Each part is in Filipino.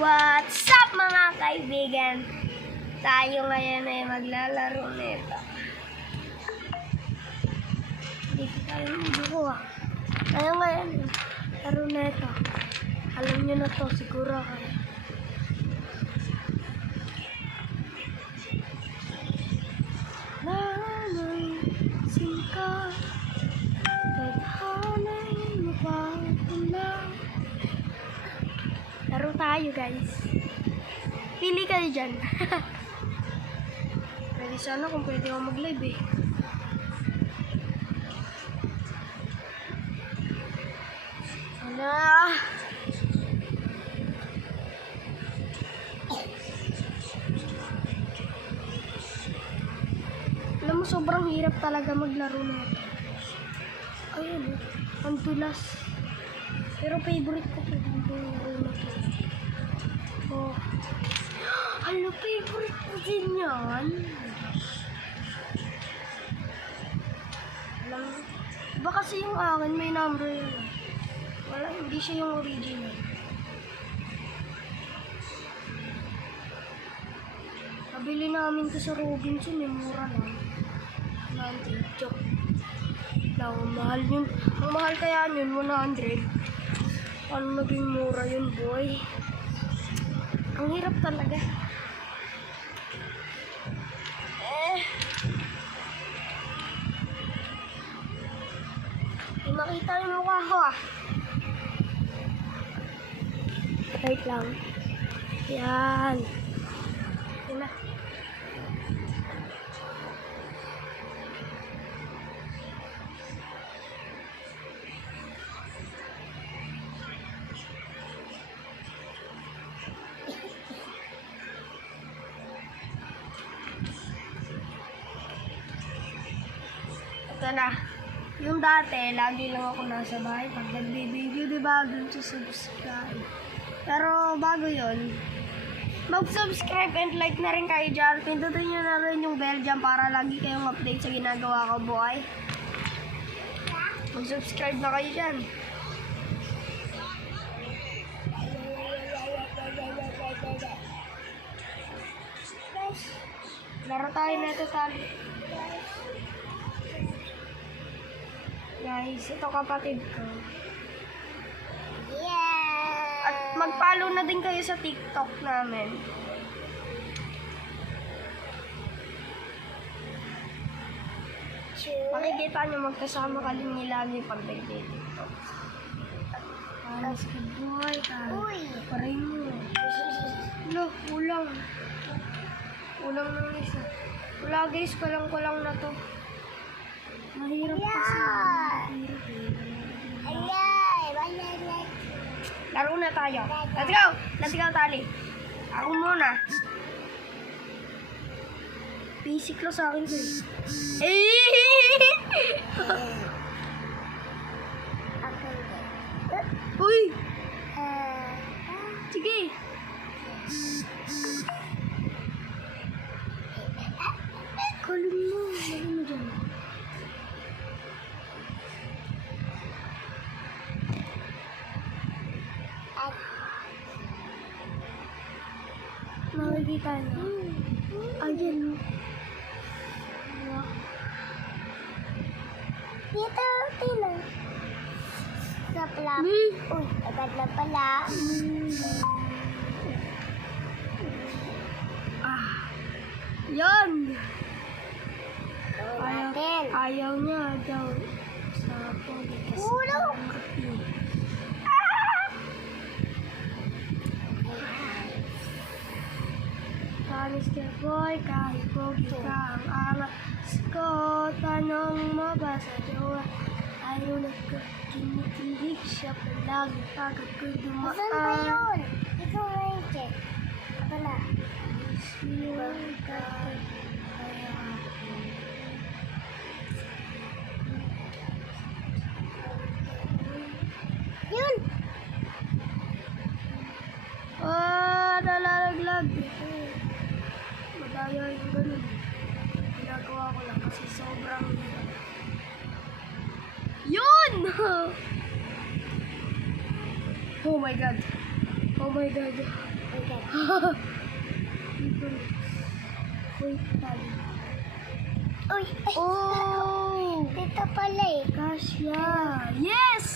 What's up mga kaibigan? Tayo ngayon ay maglalaro nito. Dito tayo magbubuha. Tayo ngayon laro nito. Alam nyo na to, siguro kayo. Lalay singkat tadhana'y mapapala. Laro tayo guys. Pili kayo dyan. Pwede sana kung pwede ako mag-live eh. Sana. Alam mo, sobrang hirap talaga maglaro na ito. Ayun, ang tulas. Pero favorite ko po yung laro na ito. Oh. Ano, favorite ko din yan. Alam mo, iba kasi yung akin, may number yun. Wala, hindi siya yung original. Nabili namin ito sa Robinson, may mura lang. 100, joke. Lang, mahal yun. Ang mahal kaya yun, 100. Ano naging mura yun, boy? Ang hirap talaga. Hindi makita yung mukha ko ah. Wait lang. Yan. Yan na. Ito na. Yung dati, lagi lang ako nasa bahay pag nagbe-video, diba? Dun sa subscribe. Pero bago yon, mag-subscribe and like na rin kayo dyan. Pindutin nyo na rin yung bell dyan para lagi kayong update sa ginagawa ko, boy. Mag-subscribe na kayo dyan. Laro tayo na ito, tali. Guys, ito kapatid ko. Yeah! At mag-follow na din kayo sa TikTok namin. Makikita nyo magkasama kami lagi pag nag-TikTok. Paras ka boy, uy! Paray mo. Lo, ulang. Ulang ng isa. Wala guys, kulang na to. Mahirap kasi. Laro na tayo. Let's go! Let's go, tali. Ako muna. Basic lang sa akin to eh. Uy! Sige. Kalum mo. Lalo mo dyan. Makikita nyo. Ayan. Dito, tila. Sa pala. Uy, agad na pala. Yan. Ayaw niya daw sa podcast. Ulo! Kanis ka boy, kahit pogi ka ang angas ko. Tanong mo ba sa jowa? Ayaw nagkakinikilig siya palagi pagod ko dumaan. Saan ba yun? Ikaw na yung check. Wala. Yun! Nalalaglag. Madaya yung ganun. Ginagawa ko lang kasi sobrang... Yun! Oh my god. Oh my god. Wait, tayo. Uy! Oh! Dito pala eh. Kasya! Yes!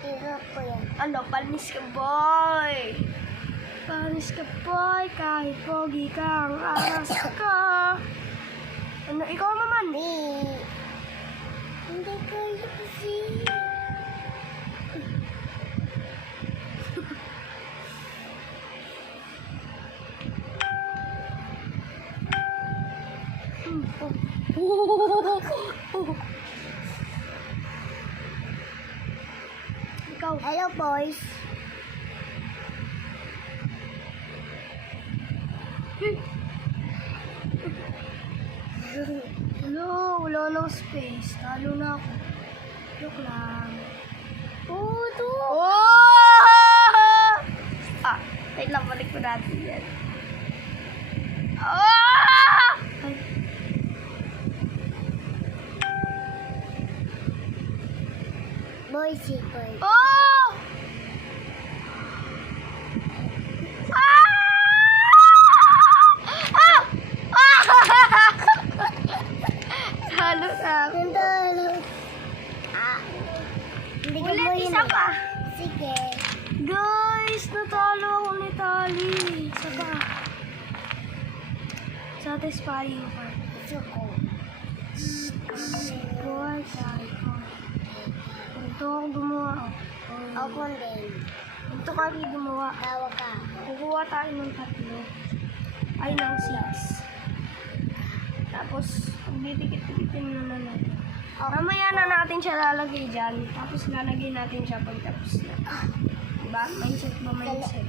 Dito po yan. Ano, panis ka, boy! Panis ka, boy! Kahit pogi kang aras ka! Ano, ikaw naman? Hindi ko kasi. Ikaw. Hello boys. Hello, wala nang space. Talo na ako. Joke lang. Puto. Oh! Ah, wait lang, balik ko natin yan. Ah! Ay, Boys, boy. oh! Ah! Ah! Ah! Talo na ako. Nandalo. Hindi ko Ulit, mo isa pa. Sige. Guys, natalo ako ni Tali. Isa pa. Satisfying part. Gusto ko. Boy, sabi ko. Ito ako gumawa. Ako din. Ito kami gumawa. Tawag ka. Kukuha tayo ng 3. Ay, ng 6. Tapos, didikit-dikitin na natin. Mamaya na natin siya lalagay dyan. Tapos, lalagay natin siya pagtapos na. Diba? Mindset ba? Mindset.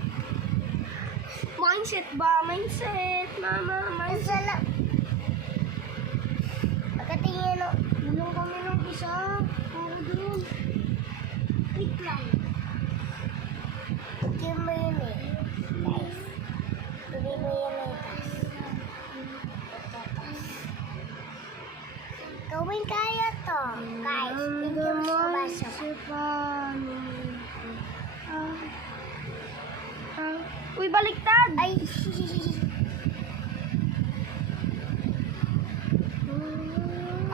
Mindset ba? Mindset. Mama, mindset. Masala. Pagkatingin o. Bulong kami ng isa. Oo, doon. Wait lang. Tigil mo yun eh. Guys. Tigil mo yun eh. Gawin kaya to. Guys, tigil mo sa basa. Uy, baliktad! Ay,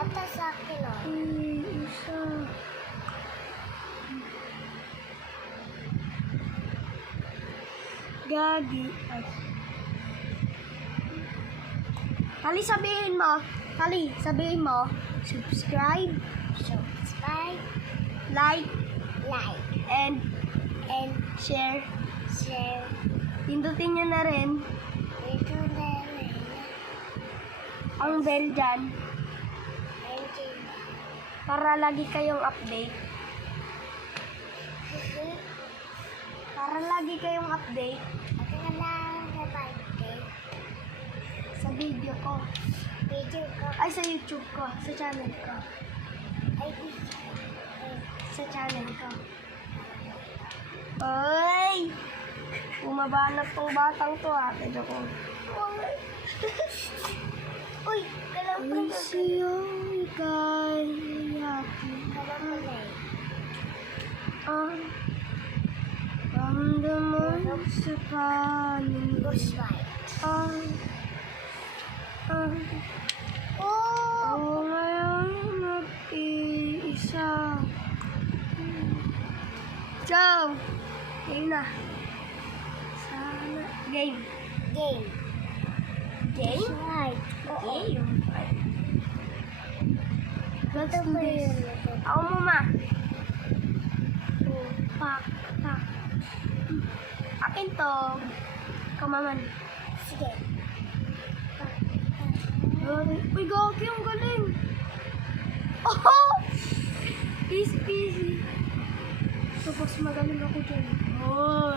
ata sa akin o. Isa. Gagi. Ay. Tali, sabihin mo. Tali, sabihin mo. Subscribe, Subscribe, like, like, and and share. share. Pindutin nyo na rin Ito na rin. ang bell dyan And para lagi kayong update. Para lagi kayong update ako na lang sa birthday. sa video ko. Video ko. Ay, sa YouTube ko. Sa channel ko. Ay, Sa channel ko. Ay! Bumabanat tong batang to, ate. Joke ko. uy, kalam ko Uy, na. siya'y kaya Kalam ko na eh. ang ramdaman sa panin. Ghost fight. Oh! Ngayon mag-iisa. Ciao! Game na. Sana. Game. Game. Game? Right. Game. Let's Ito do ba this. yun? Ako mama. Pak. Akin to. Kamaman. Sige. Uy, gagi, ang galing. Oh! Easy peasy. Tapos magaling ako dyan. Oh!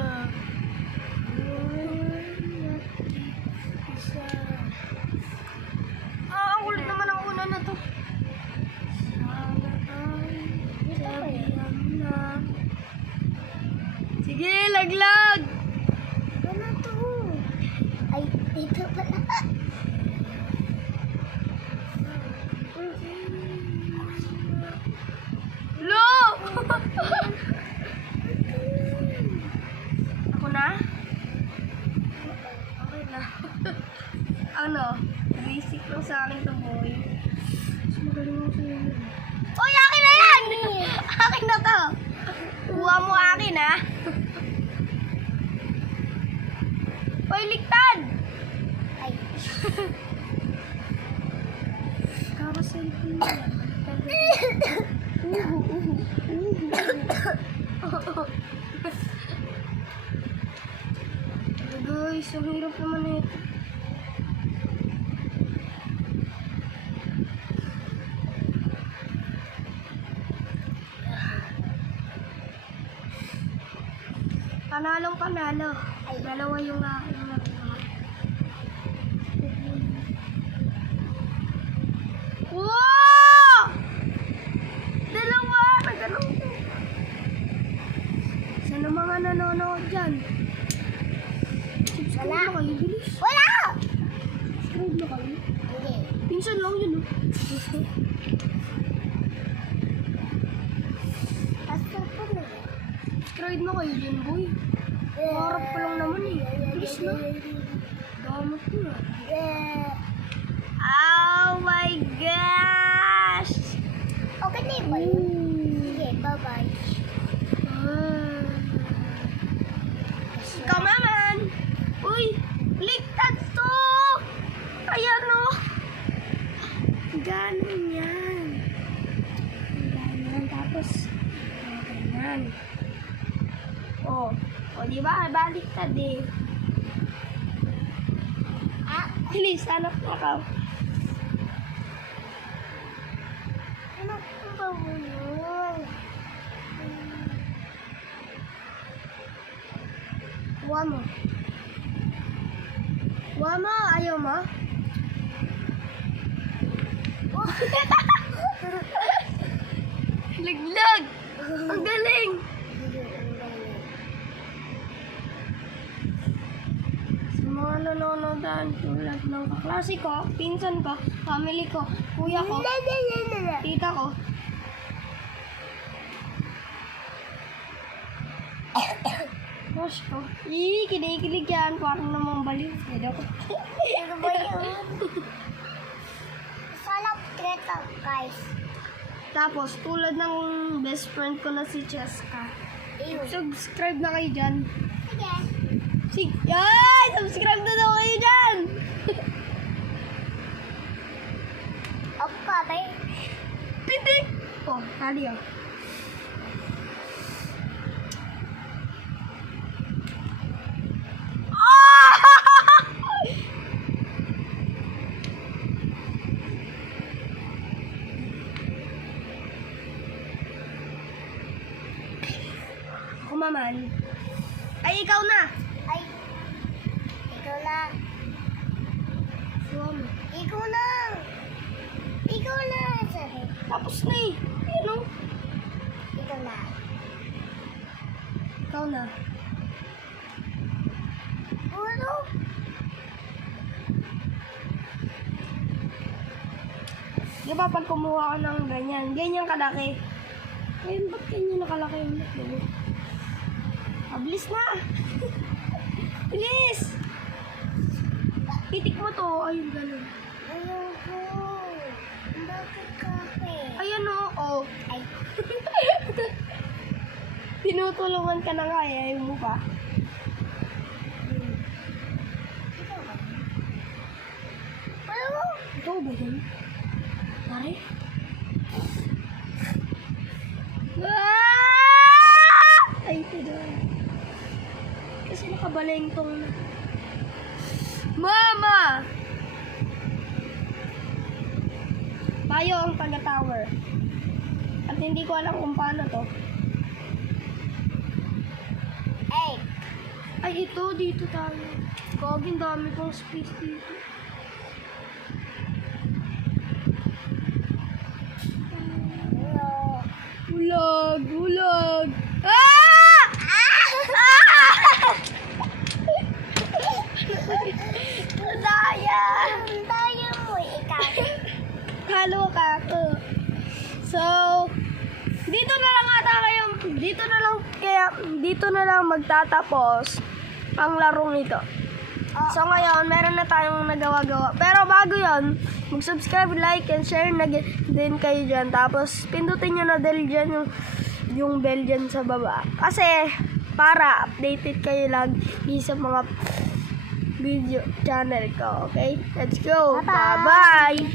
Ang kulit naman ang una na to. Sana ay sabihan na. Sige, laglag! Ano to? Ay, dito pala. Lo! sa akin to, boy. Mas magaling ako sa'yo. Uy, akin na yan! Akin na to. Kuha mo akin, ha? Uy, liktad! Ay. Kakaselfie mo yan. Guys, ang hirap naman ito. Panalong panalo. Ay. Dalawa yung aking nakuha. Wow! Dalawa! Nagano'n ko. Sana mga nanonood dyan? Subscribe Wala. na kayo, bilis. Wala! Subscribe na kayo. Hindi. Pinsan lang yun, oh. Basta po na. Subscribe na kayo dyan, boy. Harap pa lang naman eh. Bilis na. Damot ko na. Oh my gosh! Okay na ba yun? Sige, bye-bye. Come on! Uy! Ligtad to! Ayan o! Ganun yan. Ganun. Tapos, ganyan. O, diba? Baliktad eh. Ah, Bilis, hanap na ka. ano po ba yun? Kuha mo. Kuha mo, ayaw mo? Laglag! Ang galing! Sa mga nanonoodaan tulad ng kaklase ko, pinsan ko, family ko, kuya ko, tita ko. Gosh ko. Kinikilig yan. Parang namang baliw. Hindi ako. Ano ba yun? Salap treta, guys. Tapos, tulad ng best friend ko na si Cheska. Ew. Subscribe na kayo dyan. Sige. Sige. Ay! Subscribe na daw kayo dyan! Opa, bay. Pitik! Oh, tali oh. Kumaman. Ay, ikaw na! Ay. Ikaw na. Kuha mo. Ikaw na. Ikaw na. Sorry. Tapos na eh. Ayun oh. Ikaw na. Ikaw na. Ulo. Di ba pag kumuha ka ng ganyan, ganyan kalaki. Ayun, ba't ganyan nakalaki yung loob? Bilis na! Bilis! Pitik mo to. Ayun, ganun. Ayoko. Bakit kape? Ayan o. Oh. Ay. Tinutulungan ka na nga eh. Ayaw mo pa. Ikaw ba? Ano? Ikaw ba yun? Pare? Ah! Ay, tido. Kasi nakabaleng tong... Mama! Tayo ang taga-tower. At hindi ko alam kung paano to. Ay. Ay, ito. Dito tayo. Gagawin dami kong space dito. Ulo. Ulag! Ulag! Ah! Daya! Tayo mo, ikaw. Halo ka to. So, dito na lang ata kayo, dito na lang magtatapos ang larong ito. So ngayon, meron na tayong nagawa-gawa. Pero bago yon, mag-subscribe, like, and share na din kayo dyan. Tapos, pindutin nyo na din dyan yung bell dyan sa baba. Kasi, para updated kayo lagi sa mga video channel ko. Okay? Let's go! Bye-bye!